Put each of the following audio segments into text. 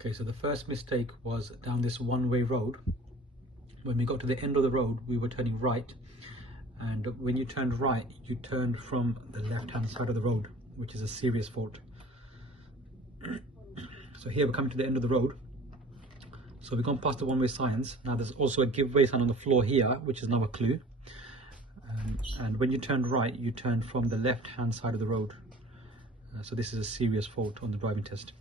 Okay, so the first mistake was down this one-way road. When we got to the end of the road, we were turning right, and when you turned right, you turned from the left-hand side of the road, which is a serious fault. So here we're coming to the end of the road. So we've gone past the one-way signs. Now there's also a give way sign on the floor here, which is now a clue. And when you turned right, you turned from the left-hand side of the road. So this is a serious fault on the driving test.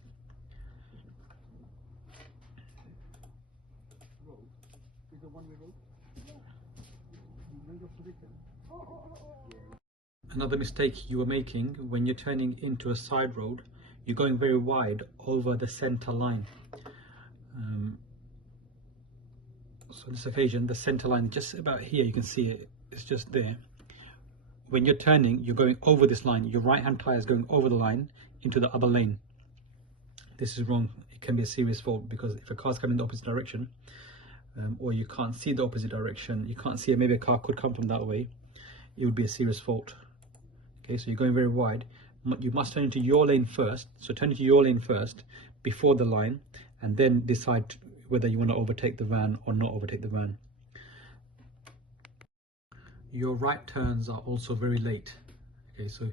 Another mistake you were making when you're turning into a side road, you're going very wide over the center line. So on this occasion, the center line just about here, you can see it, it's just there. When you're turning, you're going over this line. Your right hand tire is going over the line into the other lane. This is wrong. It can be a serious fault, because if a car's coming in the opposite direction, or you can't see the opposite direction, you can't see it, maybe a car could come from that way, it would be a serious fault. Okay, so you're going very wide. You must turn into your lane first. So turn into your lane first before the line, and then decide whether you want to overtake the van or not overtake the van. Your right turns are also very late. Okay, so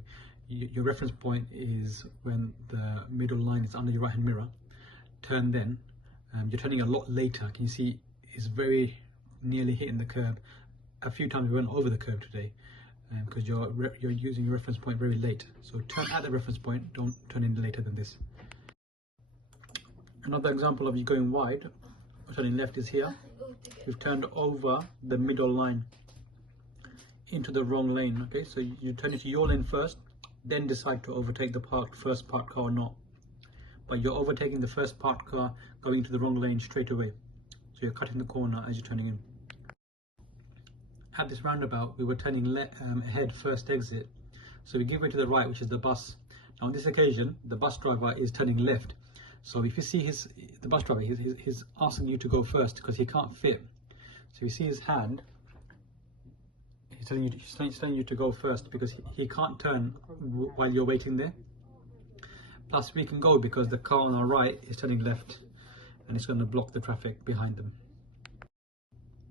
your reference point is when the middle line is under your right hand mirror. Turn then. You're turning a lot later. Can you see it's very nearly hitting the curb? A few times we went over the curb today, because you're using your reference point very late. So turn at the reference point, don't turn in later than this. Another example of you going wide, turning left, is here. You've turned over the middle line into the wrong lane. Okay, so you turn into your lane first, then decide to overtake the first parked car or not. But you're overtaking the first parked car going into the wrong lane straight away. So you're cutting the corner as you're turning in. At this roundabout, we were turning ahead, first exit. So we give way to the right, which is the bus. Now on this occasion, the bus driver is turning left. So if you see the bus driver, he's asking you to go first because he can't fit. So you see his hand, he's telling you to go first because he can't turn while you're waiting there. Plus we can go because the car on our right is turning left, and it's going to block the traffic behind them.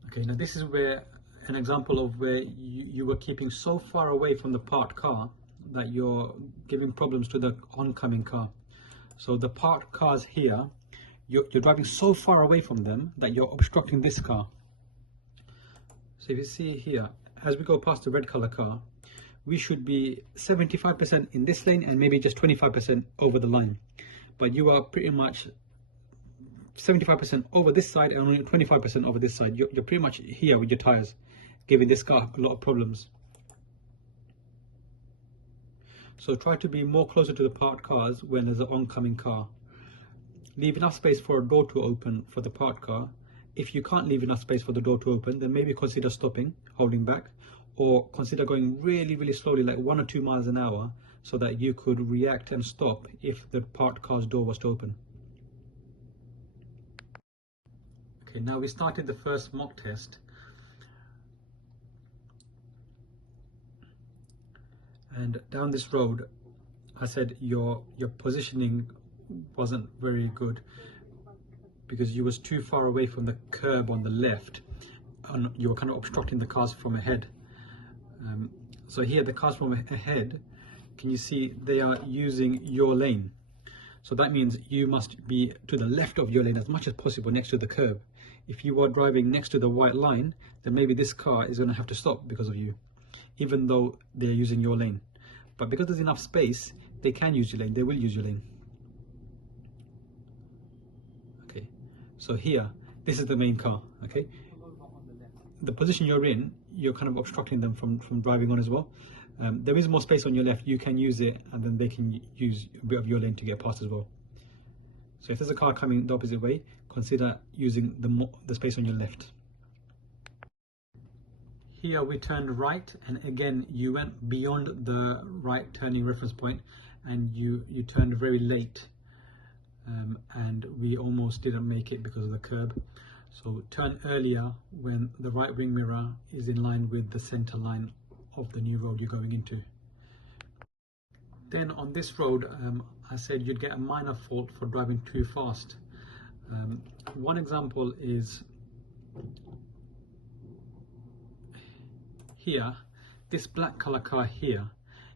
Okay, now this is where an example of where you were keeping so far away from the parked car that you're giving problems to the oncoming car. So the parked cars here, you're driving so far away from them that you're obstructing this car. So if you see here, as we go past the red color car, we should be 75% in this lane and maybe just 25% over the line. But you are pretty much 75% over this side and only 25% over this side. You're pretty much here with your tires, giving this car a lot of problems. So try to be more closer to the parked cars when there's an oncoming car. Leave enough space for a door to open for the parked car. If you can't leave enough space for the door to open, then maybe consider stopping, holding back, or consider going really, really slowly, like 1 or 2 miles an hour, so that you could react and stop if the parked car's door was to open. Okay, now we started the first mock test. And down this road, I said your positioning wasn't very good because you was too far away from the curb on the left, and you were kind of obstructing the cars from ahead. So here, the cars from ahead, can you see they are using your lane? So that means you must be to the left of your lane as much as possible next to the curb. If you are driving next to the white line, then maybe this car is going to have to stop because of you, even though they're using your lane. But because there's enough space, they can use your lane, they will use your lane. Okay, so here, this is the main car, okay? The position you're in, you're kind of obstructing them from driving on as well. There is more space on your left, you can use it, and then they can use a bit of your lane to get past as well. So if there's a car coming the opposite way, consider using the space on your left. Here we turned right, and again you went beyond the right turning reference point, and you turned very late, and we almost didn't make it because of the curb. So turn earlier when the right wing mirror is in line with the center line of the new road you're going into. Then on this road, I said you'd get a minor fault for driving too fast. One example is here. This black color car here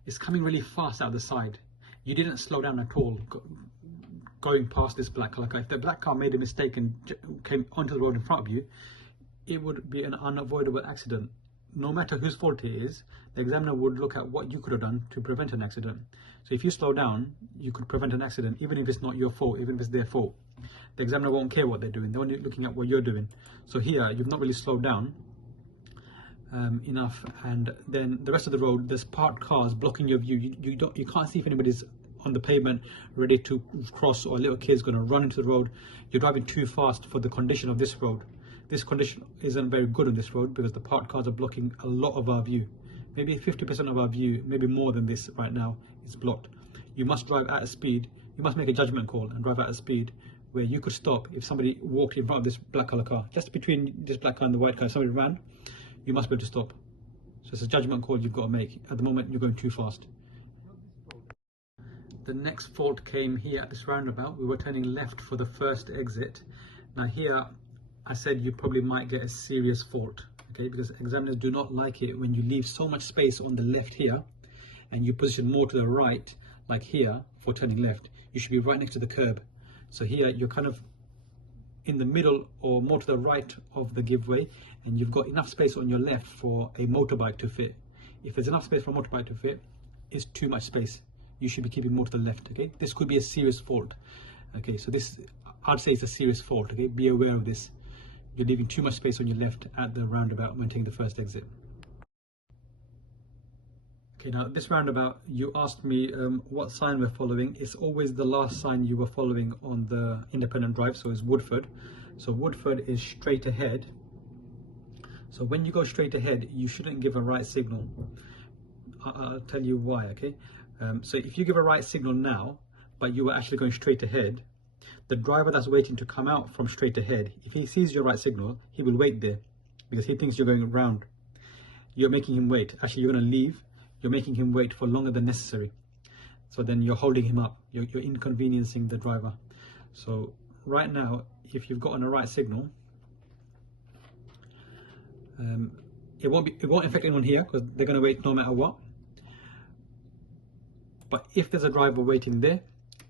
is coming really fast out the side. You didn't slow down at all going past this black color car. If the black car made a mistake and came onto the road in front of you, it would be an unavoidable accident. No matter whose fault it is, the examiner would look at what you could have done to prevent an accident. So if you slow down, you could prevent an accident, even if it's not your fault, even if it's their fault. The examiner won't care what they're doing. They're only looking at what you're doing. So here, you've not really slowed down enough, and then the rest of the road, there's parked cars blocking your view. You can't see if anybody's on the pavement ready to cross, or a little kid's going to run into the road. You're driving too fast for the condition of this road. This condition isn't very good on this road because the parked cars are blocking a lot of our view. Maybe 50% of our view, maybe more than this right now, is blocked. You must drive at a speed. You must make a judgment call and drive at a speed where you could stop if somebody walked in front of this black color car. Just between this black car and the white car, if somebody ran, you must be able to stop. So it's a judgment call you've got to make. At the moment, you're going too fast. The next fault came here at this roundabout. We were turning left for the first exit. Now here, I said you probably might get a serious fault, okay? Because examiners do not like it when you leave so much space on the left here and you position more to the right, like here, for turning left. You should be right next to the curb. So here, you're kind of in the middle or more to the right of the giveaway, and you've got enough space on your left for a motorbike to fit. If there's enough space for a motorbike to fit, it's too much space. You should be keeping more to the left, okay? This could be a serious fault, okay? So this, I'd say it's a serious fault, okay? Be aware of this. You're leaving too much space on your left at the roundabout when taking the first exit. Okay, now this roundabout, you asked me what sign we're following. It's always the last sign you were following on the independent drive, so it's Woodford. So Woodford is straight ahead. So when you go straight ahead, you shouldn't give a right signal. I'll tell you why, okay? So if you give a right signal now, but you were actually going straight ahead, the driver that's waiting to come out from straight ahead, if he sees your right signal, he will wait there because he thinks you're going around. You're making him wait. Actually, you're going to leave. You're making him wait for longer than necessary. So then you're holding him up. You're inconveniencing the driver. So right now, if you've gotten a right signal, it won't affect anyone here because they're going to wait no matter what. But if there's a driver waiting there,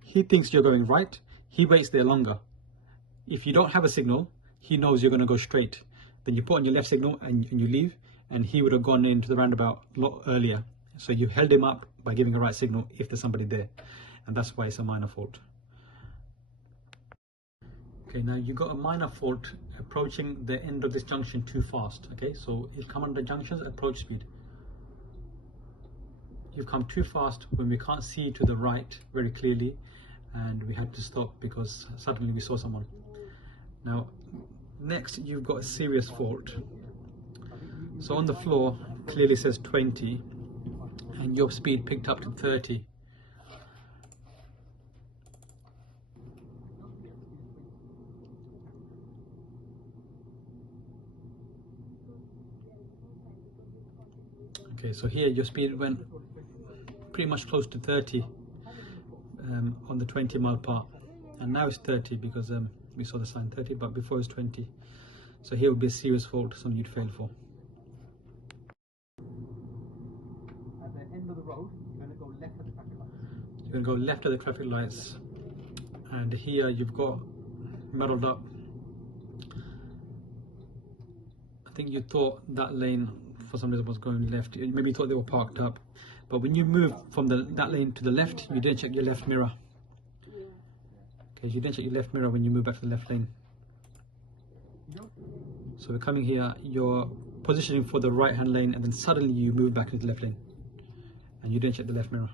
he thinks you're going right, he waits there longer. If you don't have a signal, he knows you're going to go straight. Then you put on your left signal and you leave, and he would have gone into the roundabout a lot earlier. So you held him up by giving a right signal if there's somebody there. And that's why it's a minor fault. Okay, now you got a minor fault approaching the end of this junction too fast. Okay, so it'll come under junctions, approach speed. You've come too fast when we can't see to the right very clearly, and we had to stop because suddenly we saw someone. Now, next you've got a serious fault. So on the floor clearly says 20 and your speed picked up to 30. Okay, so here your speed went pretty much close to 30 on the 20-mile part, and now it's 30 because we saw the sign 30, but before it was 20. So here would be a serious fault, something you'd fail for. At the end of the road, you're going to go left of the traffic lights. You're going to go left of the traffic lights, and here you've got muddled up. I think you thought that lane for some reason was going left. Maybe you thought they were parked up, but when you move from that lane to the left, you didn't check your left mirror. Okay, you didn't check your left mirror when you move back to the left lane. So we're coming here, you're positioning for the right hand lane, and then suddenly you move back to the left lane and you didn't check the left mirror.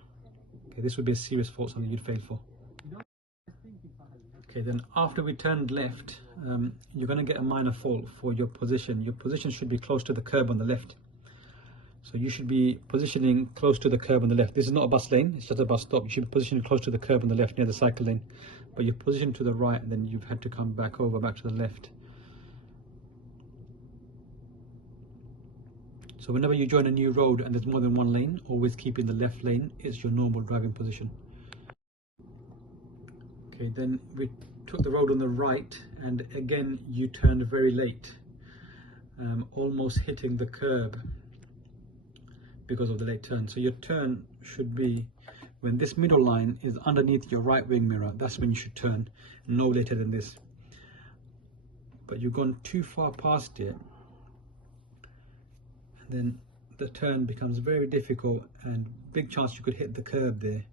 Okay, this would be a serious fault, something you'd fail for. Okay, then after we turned left, you're going to get a minor fault for your position. Your position should be close to the curb on the left. So you should be positioning close to the curb on the left. This is not a bus lane, it's just a bus stop. You should be positioning close to the curb on the left near the cycle lane. But you're positioned to the right, and then you've had to come back over, back to the left. So whenever you join a new road and there's more than one lane, always keep in the left lane. It's your normal driving position. Okay, then we took the road on the right, and again you turned very late, almost hitting the curb because of the late turn. So your turn should be when this middle line is underneath your right wing mirror. That's when you should turn, no later than this. But you've gone too far past it, and then the turn becomes very difficult, and big chance you could hit the curb there.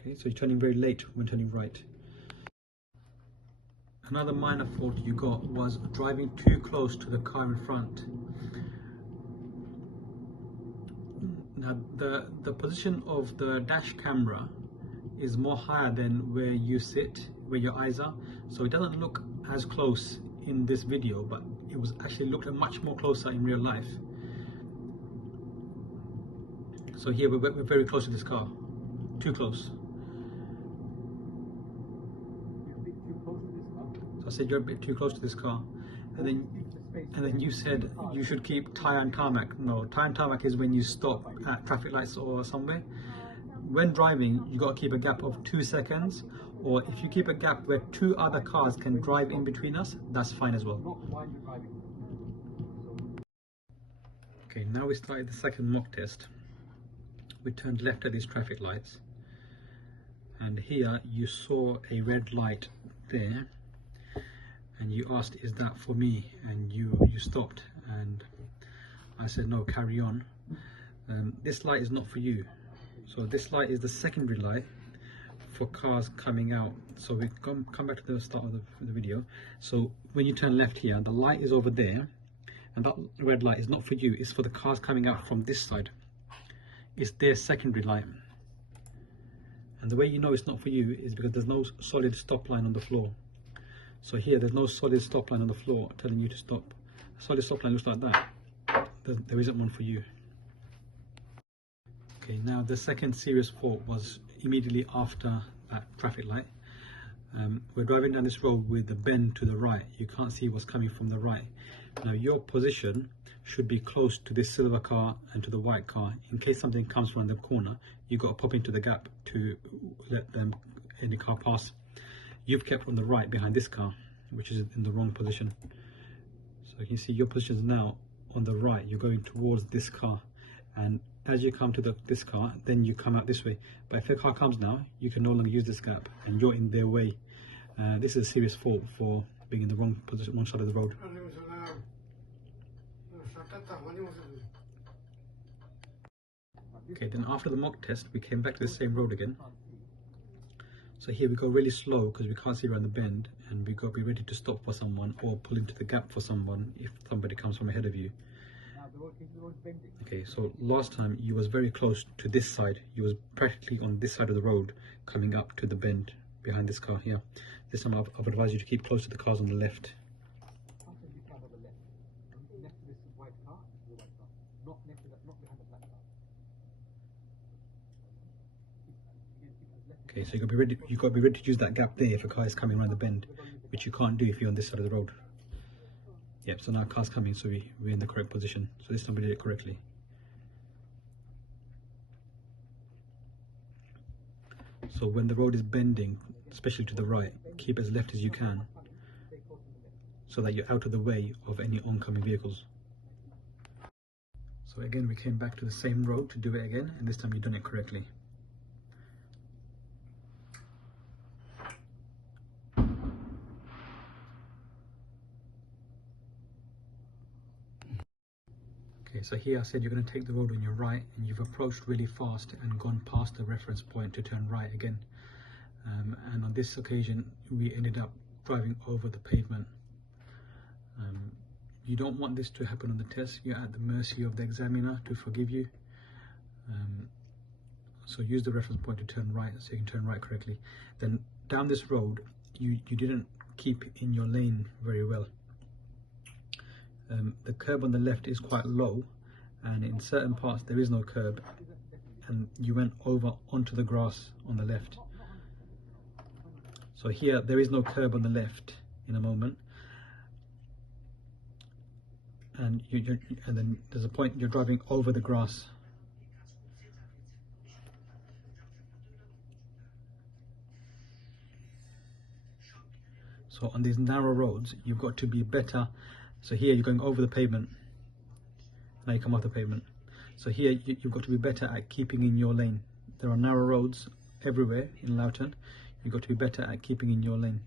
Okay, so you're turning very late when turning right. Another minor fault you got was driving too close to the car in front. Now the position of the dash camera is more higher than where you sit, where your eyes are, so it doesn't look as close in this video, but it was actually looked much more closer in real life. So here we're very close to this car, too close. So I said you're a bit too close to this car, and then you said you should keep tyre and tarmac. No, tyre and tarmac is when you stop at traffic lights or somewhere. When driving, you got to keep a gap of 2 seconds, or if you keep a gap where 2 other cars can drive in between us, that's fine as well. Okay, now we started the second mock test. We turned left at these traffic lights, and here you saw a red light there, and you asked, is that for me? And you stopped, and I said no, carry on. This light is not for you. So this light is the secondary light for cars coming out. So we come back to the start of the video. So when you turn left here, the light is over there, and that red light is not for you, it's for the cars coming out from this side. It's their secondary light. And the way you know it's not for you is because there's no solid stop line on the floor. So here there's no solid stop line on the floor telling you to stop. A solid stop line looks like that. There isn't one for you. Okay, now the second serious fault was immediately after that traffic light. We're driving down this road with the bend to the right. You can't see what's coming from the right. Now your position should be close to this silver car and to the white car. In case something comes from the corner, you've got to pop into the gap to let any car pass. You've kept on the right behind this car, which is in the wrong position. So you can see your position is now on the right. You're going towards this car, and as you come to this car, then you come out this way. But if a car comes now, you can no longer use this gap, and you're in their way. This is a serious fault for being in the wrong position, one side of the road. Okay, then after the mock test, we came back to the same road again. So here we go really slow because we can't see around the bend, and we got to be ready to stop for someone or pull into the gap for someone if somebody comes from ahead of you. Okay, so last time you was very close to this side. You was practically on this side of the road coming up to the bend behind this car here. This time I've advised you to keep close to the cars on the left. Okay, so you've got to be ready to use that gap there if a car is coming around the bend, which you can't do if you're on this side of the road. Yep, so now car's coming, so we're in the correct position. So this time we did it correctly. So when the road is bending, especially to the right, keep as left as you can, so that you're out of the way of any oncoming vehicles. So again, we came back to the same road to do it again, and this time you've done it correctly. Okay, so here I said you're going to take the road on your right, and you've approached really fast and gone past the reference point to turn right again. And on this occasion, we ended up driving over the pavement. You don't want this to happen on the test. You're at the mercy of the examiner to forgive you. So use the reference point to turn right so you can turn right correctly. Then down this road, you didn't keep in your lane very well. The curb on the left is quite low, and in certain parts there is no curb, and you went over onto the grass on the left. So here there is no curb on the left in a moment, and then there's a point you're driving over the grass. So on these narrow roads, you've got to be better. So here you're going over the pavement. Now you come off the pavement. So here you've got to be better at keeping in your lane. There are narrow roads everywhere in Loughton. You've got to be better at keeping in your lane.